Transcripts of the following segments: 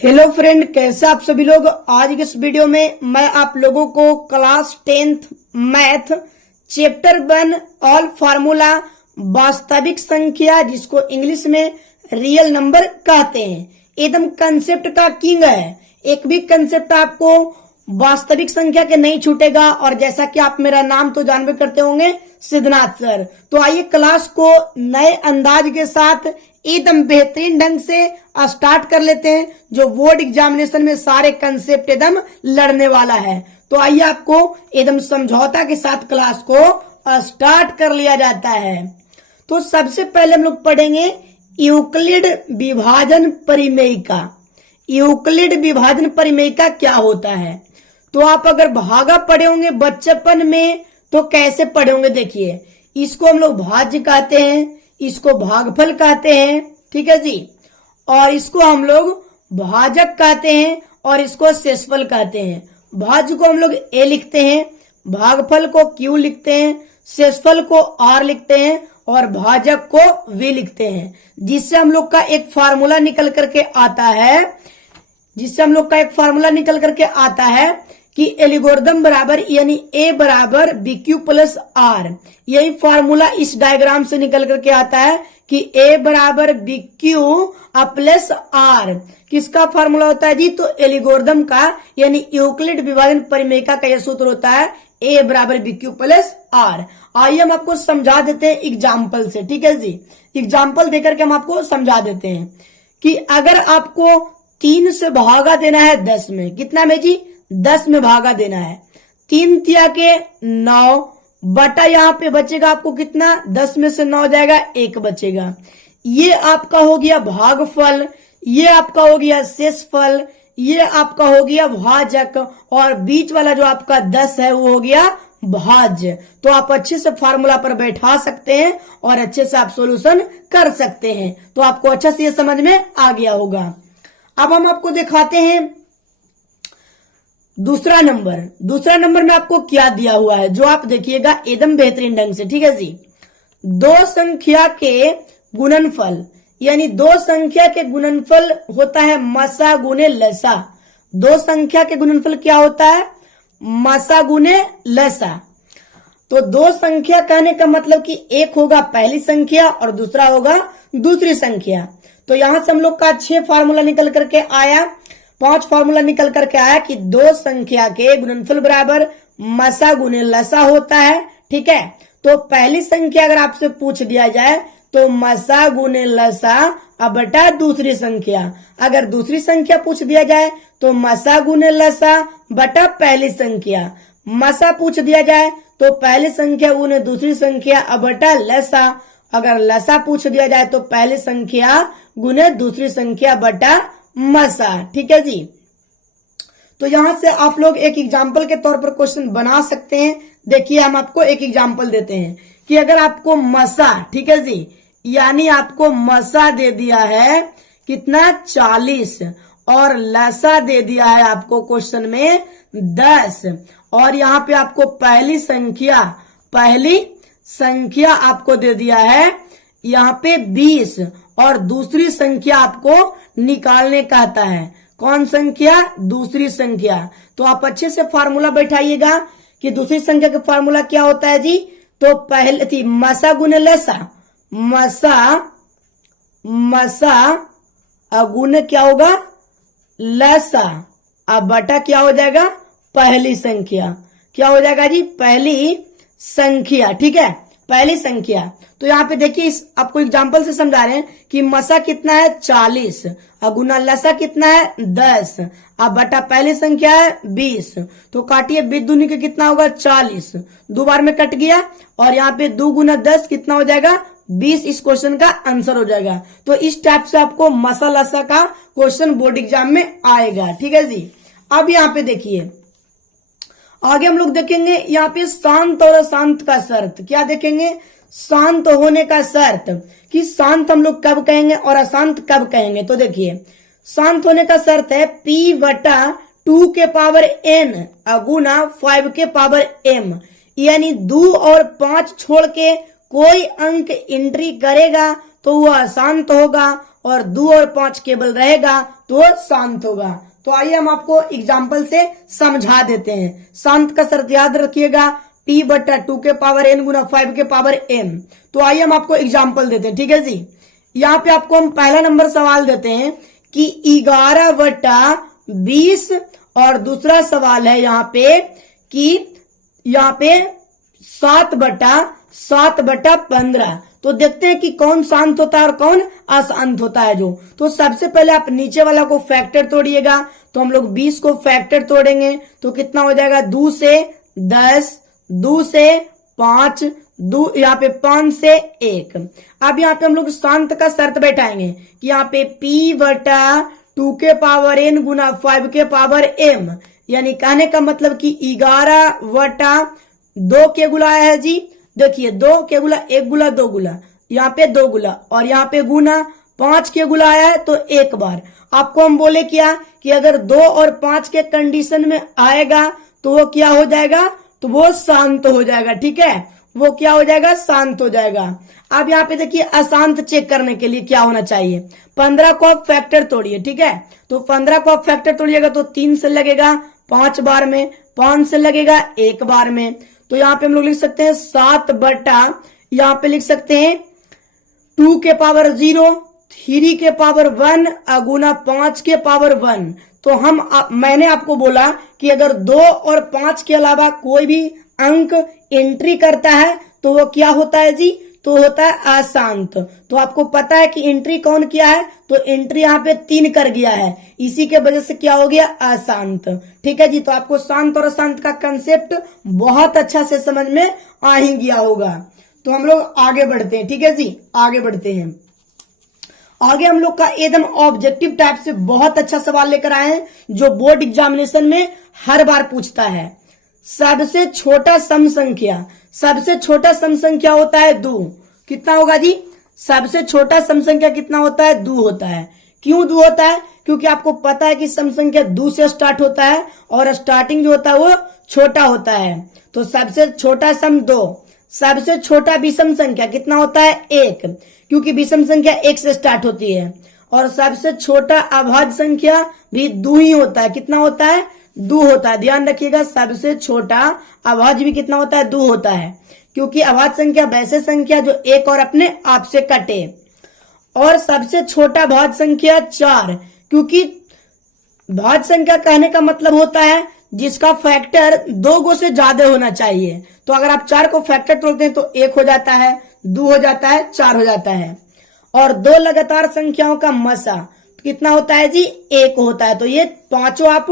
Hello friend, कैसे आप सभी लोग। आज के इस वीडियो में मैं आप लोगों को class 10th math chapter 1 all formula वास्तविक संख्या, जिसको इंग्लिश में रियल नंबर कहते हैं, एकदम कंसेप्ट का किंग है। एक भी कंसेप्ट आपको वास्तविक संख्या के नहीं छूटेगा। और जैसा कि आप मेरा नाम तो जानबे करते होंगे, सिद्धनाथ सर। तो आइए क्लास को नए अंदाज के साथ एकदम बेहतरीन ढंग से स्टार्ट कर लेते हैं, जो बोर्ड एग्जामिनेशन में सारे कंसेप्ट एकदम लड़ने वाला है। तो आइए आपको एकदम समझौता के साथ क्लास को स्टार्ट कर लिया जाता है। तो सबसे पहले हम लोग पढ़ेंगे यूक्लिड विभाजन परिमेयिका। यूक्लिड विभाजन परिमेयिका क्या होता है। तो आप अगर भागा पढ़े होंगे बच्चेपन में तो कैसे पढ़े होंगे, देखिए इसको हम लोग भाज्य कहते हैं, इसको भागफल कहते हैं, ठीक है जी। और इसको हम लोग भाजक कहते हैं और इसको शेषफल कहते हैं। भाज्य को हम लोग ए लिखते हैं, भागफल को क्यू लिखते हैं, शेषफल को आर लिखते हैं और भाजक को वी लिखते हैं। जिससे हम लोग का एक फार्मूला निकल करके आता है कि एल्गोरिथम बराबर यानी ए बराबर बी क्यू प्लस आर। यही फार्मूला इस डायग्राम से निकल करके आता है कि ए बराबर बी क्यू प्लस आर। किसका फार्मूला होता है जी, तो एल्गोरिथम का यानी यूक्लिड विभाजन परिमेयिका का यह सूत्र होता है ए बराबर बी क्यू प्लस आर। आइए हम आपको समझा देते हैं एग्जाम्पल से, ठीक है जी। एग्जाम्पल देकर के हम आपको समझा देते हैं कि अगर आपको 3 से भागा देना है 10 में, कितना में जी 10 में भागा देना है। 3 तिया के 9 बटा यहाँ पे बचेगा आपको कितना, 10 में से 9 जाएगा 1 बचेगा। ये आपका हो गया भागफल, ये आपका हो गया शेषफल, ये आपका हो गया भाजक और बीच वाला जो आपका 10 है वो हो गया भाज्य। तो आप अच्छे से फार्मूला पर बैठा सकते हैं और अच्छे से आप सॉल्यूशन कर सकते हैं। तो आपको अच्छा से ये समझ में आ गया होगा। अब हम आपको दिखाते हैं दूसरा नंबर में आपको क्या दिया हुआ है, जो आप देखिएगा एकदम बेहतरीन ढंग से, ठीक है जी। दो संख्या के गुणनफल यानी दो संख्या के गुणनफल होता है मसा गुने लसा। दो संख्या के गुणनफल क्या होता है, मसा गुने लसा। तो दो संख्या कहने का मतलब कि एक होगा पहली संख्या और दूसरा होगा दूसरी संख्या। तो यहां से हम लोग का 6 फार्मूला निकल करके आया, 5 फार्मूला निकल करके आया कि दो संख्या के गुणनफल बराबर मसा गुने लसा होता है, ठीक है। तो पहली संख्या अगर आपसे पूछ दिया जाए तो मसा गुने लसा बटा दूसरी संख्या। अगर दूसरी संख्या पूछ दिया जाए तो मसा गुने लसा बटा पहली संख्या। मसा पूछ दिया जाए तो पहली संख्या गुने दूसरी संख्या बटा लसा। अगर लसा पूछ दिया जाए तो पहली संख्या गुने दूसरी संख्या बटा मसा, ठीक है जी। तो यहां से आप लोग एक एग्जाम्पल के तौर पर क्वेश्चन बना सकते हैं। देखिए हम आपको एक एग्जाम्पल देते हैं कि अगर आपको मसा, ठीक है जी, यानी आपको मसा दे दिया है कितना 40 और लसा दे दिया है आपको क्वेश्चन में 10 और यहाँ पे आपको पहली संख्या आपको दे दिया है यहाँ पे 20 और दूसरी संख्या आपको निकालने कहता है। कौन संख्या, दूसरी संख्या। तो आप अच्छे से फार्मूला बैठाइएगा कि दूसरी संख्या का फार्मूला क्या होता है जी। तो पहले थी मसा गुने लसा, मसा अगुने क्या होगा लसा, अब बटा क्या हो जाएगा पहली संख्या। क्या हो जाएगा जी, पहली संख्या, ठीक है, पहली संख्या। तो यहाँ पे देखिए आपको एग्जाम्पल से समझा रहे हैं कि मसा कितना है 40, गुना लसा कितना है 10, अब बटा पहली संख्या है 20। तो काटिए 20 दूनी के कितना होगा 40, 2 बार में कट गया और यहाँ पे 2 गुना 10 कितना हो जाएगा 20। इस क्वेश्चन का आंसर हो जाएगा। तो इस टाइप से आपको मसा लसा का क्वेश्चन बोर्ड एग्जाम में आएगा, ठीक है जी। अब यहाँ पे देखिए आगे हम लोग देखेंगे यहाँ पे शांत और अशांत का शर्त। क्या देखेंगे, शांत होने का शर्त कि शांत हम लोग कब कहेंगे और अशांत कब कहेंगे। तो देखिए शांत होने का शर्त है p बटा 2 के पावर n गुना 5 के पावर m, यानी 2 और 5 छोड़ के कोई अंक एंट्री करेगा तो वह अशांत होगा और 2 और 5 केवल रहेगा तो शांत होगा। तो आइए हम आपको एग्जाम्पल से समझा देते हैं। शांत का शर्त याद रखिएगा, p बटा 2 के पावर n गुना 5 के पावर m। तो आइए हम आपको एग्जाम्पल देते हैं, ठीक है जी। यहाँ पे आपको हम पहला नंबर सवाल देते हैं कि 11 बटा 20 और दूसरा सवाल है यहाँ पे कि यहाँ पे 7 बटा 15। तो देखते हैं कि कौन शांत होता है और कौन अशांत होता है जो। तो सबसे पहले आप नीचे वाला को फैक्टर तोड़िएगा। तो हम लोग 20 को फैक्टर तोड़ेंगे तो कितना हो जाएगा, 2 से 10, 2 से 5, 2 यहाँ पे 5 से 1। अब यहाँ पे हम लोग शांत का शर्त बैठाएंगे कि यहाँ पे p बटा 2 के पावर n गुना 5 के पावर m, यानी कहने का मतलब कि 11 बटा 2 के गुना है जी। देखिए 2 के गुना 1 गुना 2 गुना, यहाँ पे 2 गुना और यहाँ पे गुना 5 के गुना आया है तो 1 बार। आपको हम बोले क्या कि अगर 2 और 5 के कंडीशन में आएगा तो वो क्या हो जाएगा, तो वो शांत हो जाएगा, ठीक है। वो क्या हो जाएगा, शांत हो जाएगा। अब यहाँ पे देखिए अशांत चेक करने के लिए क्या होना चाहिए, 15 को आप फैक्टर तोड़िए, ठीक है। तो 15 को आप फैक्टर तोड़िएगा तो 3 से लगेगा 5 बार में, 5 से लगेगा 1 बार में। तो यहाँ पे हम लोग लिख सकते हैं 7 बटा, यहाँ पे लिख सकते हैं 2 के पावर 0, 3 के पावर 1 गुना 5 के पावर 1। तो मैंने आपको बोला कि अगर 2 और 5 के अलावा कोई भी अंक एंट्री करता है तो वो क्या होता है जी, तो होता है अशांत। तो आपको पता है कि एंट्री कौन किया है, तो एंट्री यहाँ पे 3 कर गया है, इसी के वजह से क्या हो गया, अशांत, ठीक है जी। तो आपको शांत और अशांत का कंसेप्ट बहुत अच्छा से समझ में आ ही गया होगा। तो हम लोग आगे बढ़ते हैं, ठीक है जी, आगे बढ़ते हैं। आगे हम लोग का एकदम ऑब्जेक्टिव टाइप से बहुत अच्छा सवाल लेकर आए हैं जो बोर्ड एग्जामिनेशन में हर बार पूछता है। सबसे छोटा सम संख्या, सबसे छोटा सम संख्या होता है 2। कितना होगा जी, सबसे छोटा सम संख्या कितना होता है, 2 होता है। क्यों 2 होता है, क्योंकि आपको पता है कि सम संख्या 2 से स्टार्ट होता है और स्टार्टिंग जो होता है वो छोटा होता है। तो सबसे छोटा सम 2। सबसे छोटा विषम संख्या कितना होता है, 1, क्योंकि विषम संख्या 1 से स्टार्ट होती है। और सबसे छोटा अभाज्य संख्या भी 2 ही होता है। कितना होता है, 2 होता है। ध्यान रखिएगा, सबसे छोटा अभाज्य भी कितना होता है, 2 होता है, क्योंकि अभाज्य संख्या वैसे संख्या जो एक और अपने आप से कटे। और सबसे छोटा भाज्य संख्या 4, क्योंकि भाज्य संख्या कहने का मतलब होता है जिसका फैक्टर 2 गो से ज्यादा होना चाहिए। तो अगर आप 4 को फैक्टर तोड़ते हैं तो 1 हो जाता है, 2 हो जाता है, 4 हो जाता है। और 2 लगातार संख्याओं का मसा कितना होता है जी, 1 होता है। तो ये पांचों आप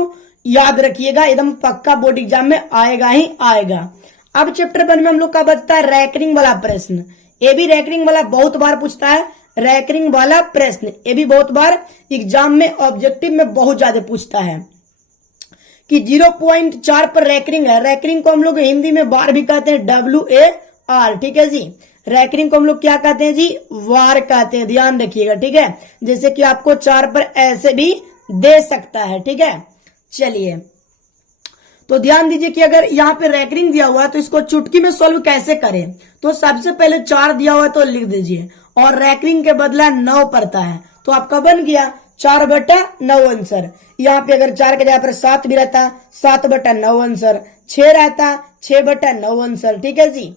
याद रखिएगा, एकदम पक्का बोर्ड एग्जाम में आएगा ही आएगा। अब चैप्टर 1 में हम लोग का बचता है रैकरिंग वाला प्रश्न। ये भी रैकरिंग वाला बहुत बार पूछता है, रैकरिंग वाला प्रश्न ये भी बहुत बार एग्जाम में ऑब्जेक्टिव में बहुत ज्यादा पूछता है कि 0.4 पर रैकरिंग है। रैकरिंग को हम लोग हिंदी में बार भी कहते हैं, WAR, ठीक है जी। रैकरिंग को हम लोग क्या कहते हैं जी, वार कहते हैं, ध्यान रखिएगा, ठीक है। जैसे कि आपको 4 पर ऐसे भी दे सकता है, ठीक है। चलिए तो ध्यान दीजिए कि अगर यहाँ पे रैकरिंग दिया हुआ है तो इसको चुटकी में सॉल्व कैसे करें। तो सबसे पहले 4 दिया हुआ है तो लिख दीजिए, और रैकरिंग के बदला 9 पड़ता है तो आपका बन गया 4 बटा 9 आंसर। यहाँ पे अगर 4 के जगह पर 7 भी रहता, 7 बटा 9 आंसर। 6 रहता, 6 बटा 9 आंसर, ठीक है जी।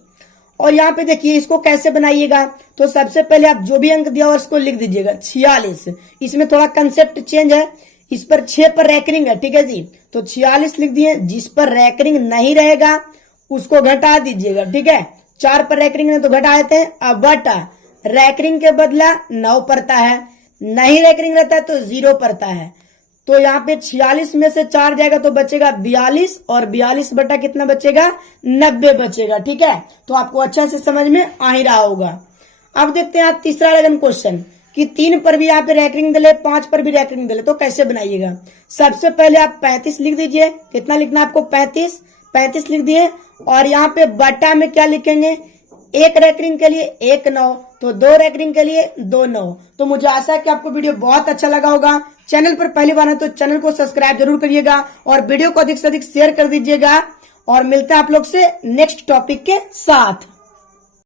और यहाँ पे देखिए इसको कैसे बनाइएगा, तो सबसे पहले आप जो भी अंक दिया हुआ उसको लिख दीजिएगा 46। इसमें थोड़ा कंसेप्ट चेंज है, इस पर 6 पर रैकरिंग है, ठीक है जी। तो 46 लिख दिए, जिस पर रैकरिंग नहीं रहेगा उसको घटा दीजिएगा, ठीक है। 4 पर रैकरिंग है तो घटा देते हैं। अब बटा रैकरिंग के बदला 9 पड़ता है, नहीं रैकरिंग रहता है तो 0 पड़ता है। तो यहाँ पे 46 में से 4 जाएगा तो बचेगा 42, और 42 बटा कितना बचेगा, 90 बचेगा, ठीक है। तो आपको अच्छा से समझ में आ ही रहा होगा। अब देखते हैं आप तीसरा लगन क्वेश्चन कि 3 पर भी यहाँ पे रैकरिंग दिले, 5 पर भी रैकरिंग दिले, तो कैसे बनाइएगा। सबसे पहले आप 35 लिख दीजिए। कितना लिखना है आपको, 35 लिख दिए। और यहाँ पे बटा में क्या लिखेंगे, 1 रैकरिंग के लिए 1 9, तो 2 रैकरिंग के लिए 2 9। तो मुझे आशा है कि आपको वीडियो बहुत अच्छा लगा होगा। चैनल पर पहली बार है तो चैनल को सब्सक्राइब जरूर करिएगा और वीडियो को अधिक से अधिक शेयर कर दीजिएगा। और मिलते हैं आप लोग से नेक्स्ट टॉपिक के साथ।